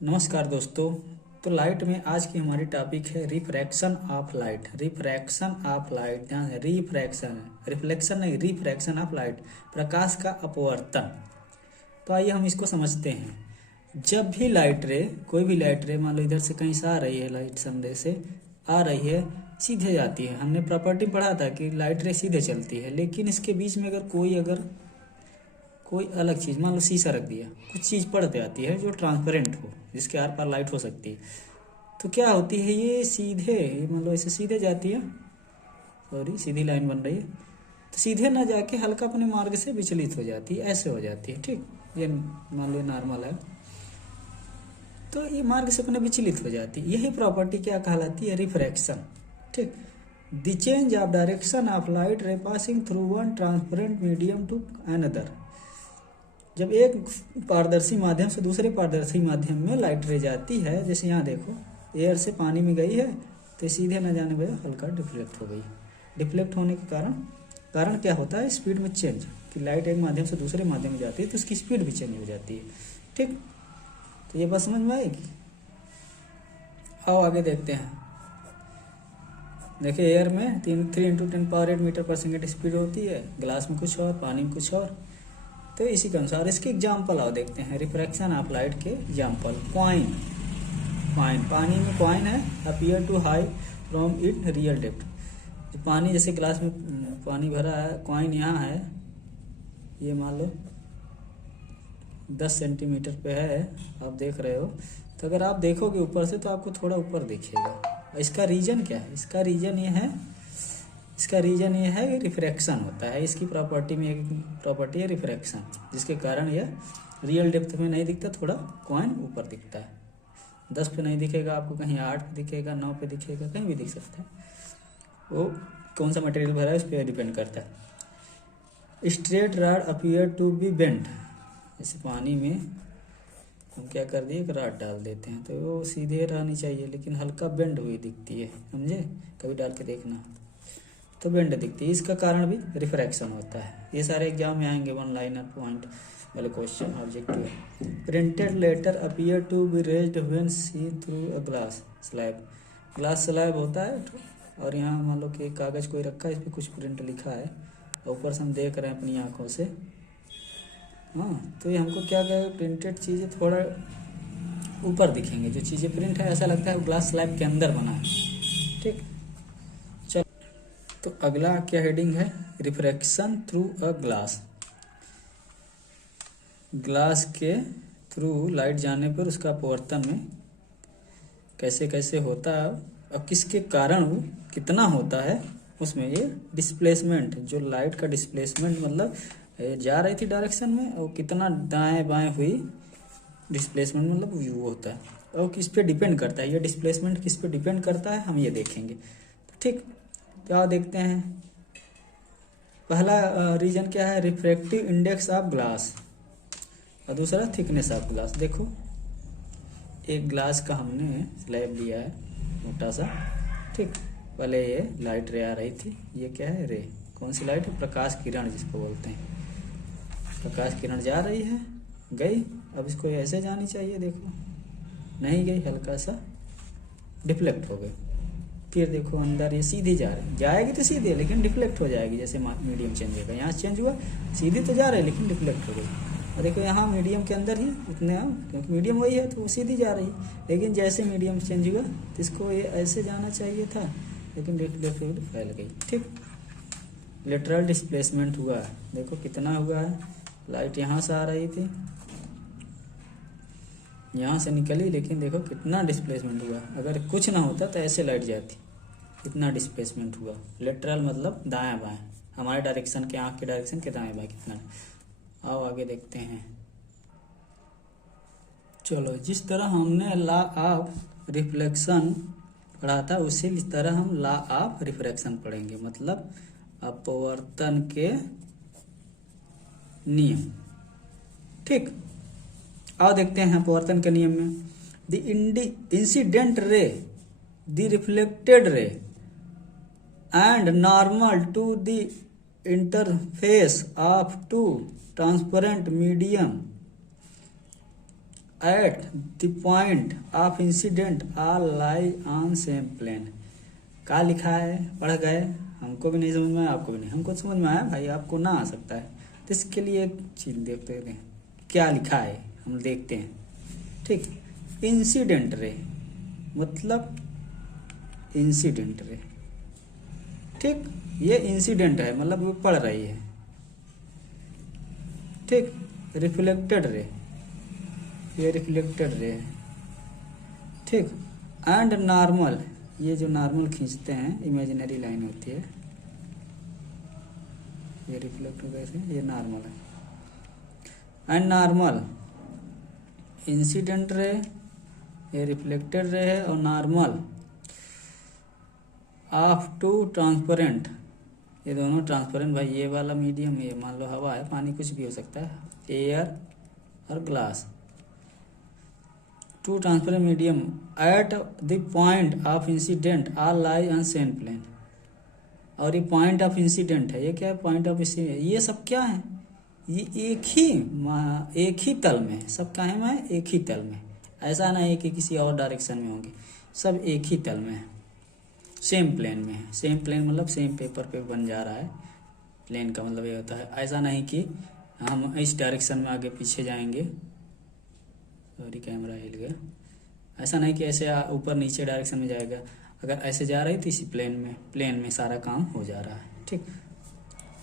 नमस्कार दोस्तों। तो लाइट में आज की हमारी टॉपिक है refraction of light. Refraction of light, ध्यान है, रिफ्रैक्शन, रिफ्लेक्शन नहीं, रिफ्रैक्शन ऑफ लाइट, प्रकाश का अपवर्तन। तो आइए हम इसको समझते हैं। जब भी लाइट रे, कोई भी लाइट रे, मान लो इधर से कहीं से आ रही है, लाइट संदेश से आ रही है, सीधे जाती है। हमने प्रॉपर्टी पढ़ा था कि लाइट रे सीधे चलती है, लेकिन इसके बीच में अगर कोई अलग चीज़, मान लो शीशा रख दिया, कुछ चीज़ पड़ जाती है जो ट्रांसपेरेंट हो, जिसके आर पार लाइट हो सकती है, तो क्या होती है, ये मान लो ऐसे सीधे जाती है, सॉरी सीधी लाइन बन रही है, तो सीधे ना जाके हल्का अपने मार्ग से विचलित हो जाती है, ऐसे हो जाती है। ठीक, ये मान लो नॉर्मल है, तो ये मार्ग से अपने विचलित हो जाती है। यही प्रॉपर्टी क्या कहलाती है, रिफ्रैक्शन। ठीक, the change of direction of light ray passing through one transparent medium to another. जब एक पारदर्शी माध्यम से दूसरे पारदर्शी माध्यम में लाइट रे जाती है, जैसे यहाँ देखो, एयर से पानी में गई है तो सीधे न जाने वजह हल्का डिफ्लेक्ट हो गई। डिफ्लेक्ट होने के कारण क्या होता है, स्पीड में चेंज, कि लाइट एक माध्यम से दूसरे माध्यम में जाती है तो उसकी स्पीड भी चेंज हो जाती है। ठीक, तो ये बात समझ में आएगी। आओ आगे देखते हैं। देखिए, एयर में 3 × 10⁸ मीटर पर सेकेंड स्पीड होती है, ग्लास में कुछ और, पानी में कुछ और। तो इसी के अनुसार इसके एग्जाम्पल आओ देखते हैं, रिफ्रैक्शन ऑफ लाइट के एग्जाम्पल। कॉइन, पानी में कॉइन है, appear to high from it real depth. पानी, जैसे ग्लास में पानी भरा है, कॉइन यहाँ है, ये मान लो 10 सेंटीमीटर पे है, आप देख रहे हो। तो अगर आप देखोगे ऊपर से तो आपको थोड़ा ऊपर दिखेगा। इसका रीजन क्या है, इसका रीजन ये है कि रिफ्रैक्शन होता है। इसकी प्रॉपर्टी में एक प्रॉपर्टी है रिफ्रैक्शन, जिसके कारण यह रियल डेप्थ में नहीं दिखता, थोड़ा कॉइन ऊपर दिखता है। 10 पे नहीं दिखेगा आपको, कहीं 8 पे दिखेगा, 9 पे दिखेगा, कहीं भी दिख सकता है। वो कौन सा मटेरियल भरा है उस पर डिपेंड करता है। Straight rod appear to be bent, जैसे पानी में हम क्या कर दिए, एक रॉड डाल देते हैं तो वो सीधे रहनी चाहिए, लेकिन हल्का बेंड हुई दिखती है, समझे, कभी डाल के देखना, तो बेंड दिखती है। इसका कारण भी रिफ्रैक्शन होता है। ये सारे एग्जाम में आएंगे, वन लाइनर पॉइंट वाले question, objective. Printed letter appear to be raised when see through a glass slab. Glass slab होता है, और यहाँ मान लो कि कागज़ कोई रखा है, इस पर कुछ प्रिंट लिखा है, ऊपर से हम देख रहे हैं अपनी आंखों से। हाँ, तो ये हमको क्या कहेगा, प्रिंटेड चीज़ें थोड़ा ऊपर दिखेंगे, जो चीज़ें प्रिंट है ऐसा लगता है ग्लास स्लैब के अंदर बना है। ठीक, चलो, तो अगला क्या हेडिंग है, refraction through a glass. Glass के थ्रू लाइट जाने पर उसका अपवर्तन में कैसे कैसे होता है, और किसके कारण वो कितना होता है, उसमें ये डिस्प्लेसमेंट, जो लाइट का डिस्प्लेसमेंट, मतलब जा रही थी डायरेक्शन में, और कितना दाएं बाएं हुई, डिस्प्लेसमेंट मतलब व्यू होता है, और किस पे डिपेंड करता है, ये डिस्प्लेसमेंट किस पे डिपेंड करता है, हम ये देखेंगे। तो ठीक, क्या देखते हैं, पहला रीजन क्या है, रिफ्रैक्टिव इंडेक्स ऑफ ग्लास, और दूसरा थिकनेस ऑफ ग्लास। देखो, एक ग्लास का हमने स्लैब लिया है मोटा सा, ठीक, पहले ये लाइट रे आ रही थी, ये क्या है, रे, कौन सी लाइट है, प्रकाश किरण जिसको बोलते हैं। प्रकाश किरण जा रही है, गई, अब इसको ऐसे जानी चाहिए, देखो नहीं गई, हल्का सा डिफ्लेक्ट हो गई। फिर देखो अंदर ये सीधी जा रही, जाएगी तो सीधे, लेकिन डिफ्लेक्ट हो जाएगी, जैसे मीडियम चेंज होगा, यहाँ चेंज हुआ, सीधी तो जा रही है लेकिन डिफ्लेक्ट हो गई। और देखो यहाँ मीडियम के अंदर ही उतने, क्योंकि मीडियम वही है तो वो सीधी जा रही है, लेकिन जैसे मीडियम चेंज हुआ तो इसको ये ऐसे जाना चाहिए था, लेकिन डिफ्लेक्ट फैल गई। ठीक, लेटरल डिस्प्लेसमेंट हुआ है, देखो कितना हुआ है, लाइट यहाँ से आ रही थी, यहाँ से निकली, लेकिन देखो कितना डिस्प्लेसमेंट हुआ। अगर कुछ ना होता तो ऐसे लाइट जाती, कितना डिस्प्लेसमेंट हुआ। लेटरल मतलब दायां बाएं, हमारे डायरेक्शन के, आँख के डायरेक्शन के दाएं बाएं कितना। आओ आगे देखते हैं। चलो, जिस तरह हमने लॉ ऑफ रिफ्लेक्शन पढ़ा था, उसी तरह हम लॉ ऑफ रिफ्रैक्शन पढ़ेंगे, मतलब अपवर्तन के नियम। ठीक, आओ देखते हैं अपवर्तन के नियम में। The incident ray, the reflected ray and normal to the interface of two transparent medium at the point of incident all lie on same plane. क्या लिखा है, पढ़ गए, हमको भी नहीं समझ में आया, आपको भी नहीं, हमको समझ में आया भाई, आपको ना आ सकता है। तो इसके लिए एक चीज देखते हैं क्या लिखा है, हम देखते हैं। ठीक, इंसिडेंट रे मतलब इंसिडेंट रे, ठीक, ये इंसिडेंट है मतलब वो पड़ रही है। ठीक, रिफ्लेक्टेड रे, ये रिफ्लेक्टेड रे है। ठीक, एंड नॉर्मल, ये जो नॉर्मल खींचते हैं इमेजिनरी लाइन होती है, ये रिफ्लेक्ट कैसे, ये नॉर्मल है। एंड नॉर्मल इंसिडेंट रे, ये रिफ्लेक्टेड रे है, और नॉर्मल ऑफ टू ट्रांसपेरेंट, ये दोनों ट्रांसपेरेंट भाई, ये वाला मीडियम, ये मान लो हवा है, पानी कुछ भी हो सकता है, एयर और glass, two transparent medium at the point of incident are lie on same plane. और ये पॉइंट ऑफ इंसिडेंट है, ये क्या है, पॉइंट ऑफ इंसिडेंट, ये सब क्या है, ये एक ही तल में है, सब क्या है मैं, एक ही तल में, ऐसा नहीं है कि किसी और डायरेक्शन में होंगे, सब एक ही तल में है, सेम प्लेन में है। सेम प्लेन मतलब सेम पेपर पे बन जा रहा है, प्लेन का मतलब ये होता है, ऐसा नहीं कि हम इस डायरेक्शन में आगे पीछे जाएंगे, सॉरी कैमरा हिल गया, ऐसा नहीं कि ऐसे ऊपर नीचे डायरेक्शन में जाएगा, अगर ऐसे जा रही तो इसी प्लेन में सारा काम हो जा रहा है। ठीक,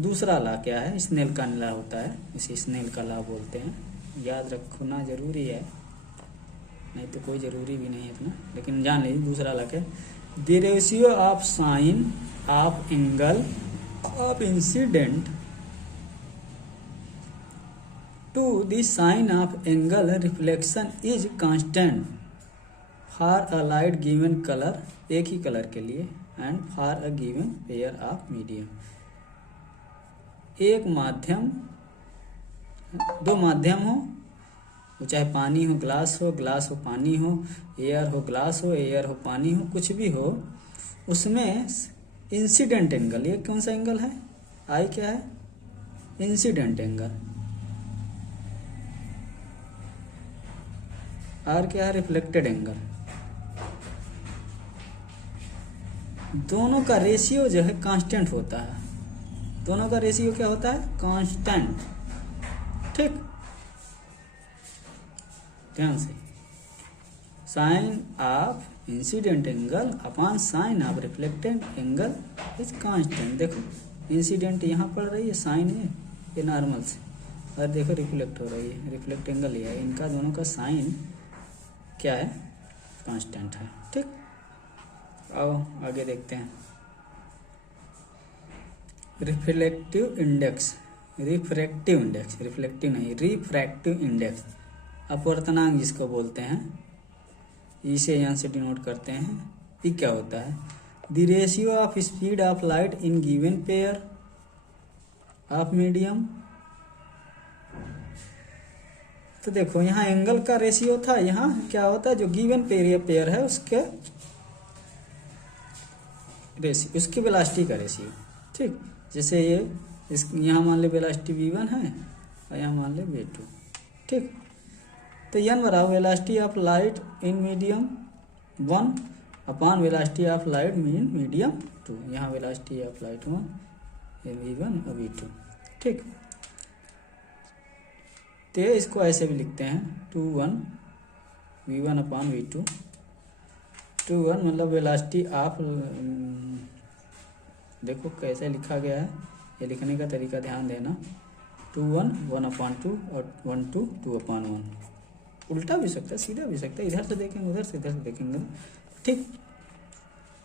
दूसरा लॉ क्या है, स्नेल का लॉ होता है, इसे स्नेल का लॉ बोलते हैं, याद रखना जरूरी है, नहीं तो कोई ज़रूरी भी नहीं है इतना, लेकिन जान लीजिए। दूसरा लॉ है, the ratio of sine of angle of incident to the sign of angle reflection is constant for a light given color, एक ही कलर के लिए, and for a given pair of medium, एक माध्यम, दो माध्यम हो, वो चाहे पानी हो ग्लास हो, ग्लास हो पानी हो, एयर हो ग्लास हो, एयर हो पानी हो, कुछ भी हो, उसमें इंसिडेंट एंगल, ये कौन सा एंगल है, आई क्या है, इंसिडेंट एंगल, आर क्या है, रिफ्लेक्टेड एंगल, दोनों का रेशियो जो है कांस्टेंट होता है, दोनों का रेशियो क्या होता है, कांस्टेंट। ठीक, ध्यान से, sine of incident angle upon sine of reflected angle is constant. देखो इंसिडेंट यहाँ पड़ रही है, साइन है ये नॉर्मल से, और देखो रिफ्लेक्ट हो रही है, रिफ्लेक्ट एंगल ये है, इनका दोनों का साइन क्या है, कांस्टेंट है। ठीक, आओ आगे देखते हैं। Reflective index, refractive index, reflective नहीं, रिफ्रैक्टिव इंडेक्स, अपवर्तनांक जिसको बोलते हैं, इसे यहाँ से डिनोट करते हैं। ये क्या होता है, the ratio of speed of light in given pair of medium. तो देखो यहाँ एंगल का रेशियो था, यहाँ क्या होता है, जो गिवन पेयर है उसके रेशियो, उसकी वेलोसिटी का रेशियो। ठीक, जैसे ये यहाँ मान ले वेलोसिटी v1 है और यहाँ मान ले v2। ठीक, तो n बराबर velocity of light in medium 1 upon velocity of light in medium 2, यहाँ वेलोसिटी ऑफ लाइट 1 v1 और v2। ठीक, तो इसको ऐसे भी लिखते हैं 2 1 v1 अपॉन v2, 2 1 मतलब वेलोसिटी ऑफ, देखो कैसे लिखा गया है, ये लिखने का तरीका ध्यान देना, 2 1 1 अपॉन 2 और 1 2 2 अपॉन 1, उल्टा भी सकता है सीधा भी सकता है, इधर से देखेंगे उधर से इधर से देखेंगे। ठीक,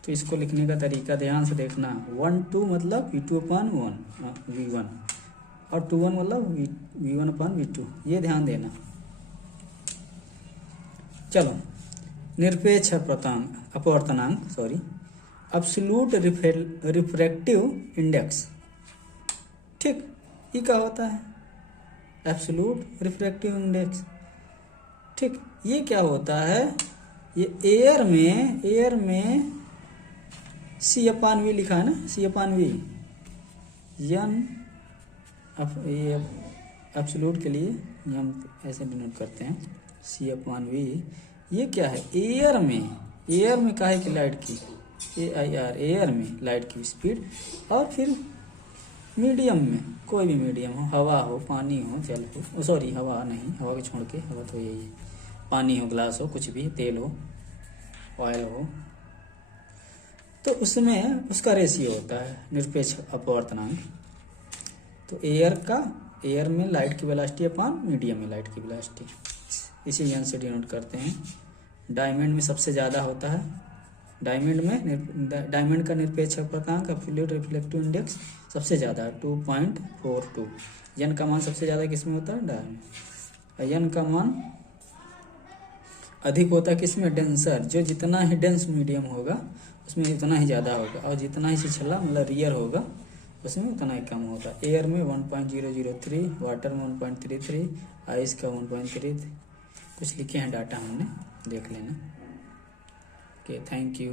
तो इसको लिखने का तरीका ध्यान से देखना, 1 2 मतलब v2 अपॉन 1 v1 और 2 1 मतलब v1 अपॉन v2, ये ध्यान देना। चलो, निरपेक्ष अपवर्तनांक, सॉरी, एब्सोल्यूट रिफ्रैक्टिव इंडेक्स। ठीक, ये क्या होता है, एब्सोल्यूट रिफ्रैक्टिव इंडेक्स। ठीक, ये क्या होता है, ये एयर में सी अपान वी लिखा है ना, सी अपान वी, यन ये एब्सोल्यूट के लिए हम ऐसे डिनोट करते हैं, C/V। ये क्या है, एयर में काहे की लाइट की, AIR, एयर में लाइट की स्पीड। और फिर मीडियम में, कोई भी मीडियम हो, हवा हो, पानी हो, जल हो, सॉरी हवा नहीं, हवा को छोड़ के, हवा तो यही है, पानी हो, ग्लास हो, कुछ भी, तेल हो, ऑयल हो, तो उसमें उसका रेशियो होता है निरपेक्ष अपवर्तनांक। तो एयर में लाइट की वेलोसिटी अपान मीडियम में लाइट की वेलोसिटी, इसी एन से डिनोट करते हैं। डायमंड में सबसे ज़्यादा होता है, डायमंड का निरपेक्ष अपवर्तनांक, एब्सोल्यूट रिफ्लेक्टिव इंडेक्स सबसे ज़्यादा है 2.42। एन का मान सबसे ज़्यादा किस में होता है, डायमंड। एन का मान अधिक होता है किसमें, डेंसर, जो जितना ही डेंस मीडियम होगा उसमें उतना ही ज़्यादा होगा, और जितना ही छिछला मतलब रियर होगा उसमें उतना ही कम होगा। एयर में 1.003, वाटर में 1.33, आइस का 1.3, कुछ लिखे हैं डाटा, हमने देख लेना। Okay, thank you.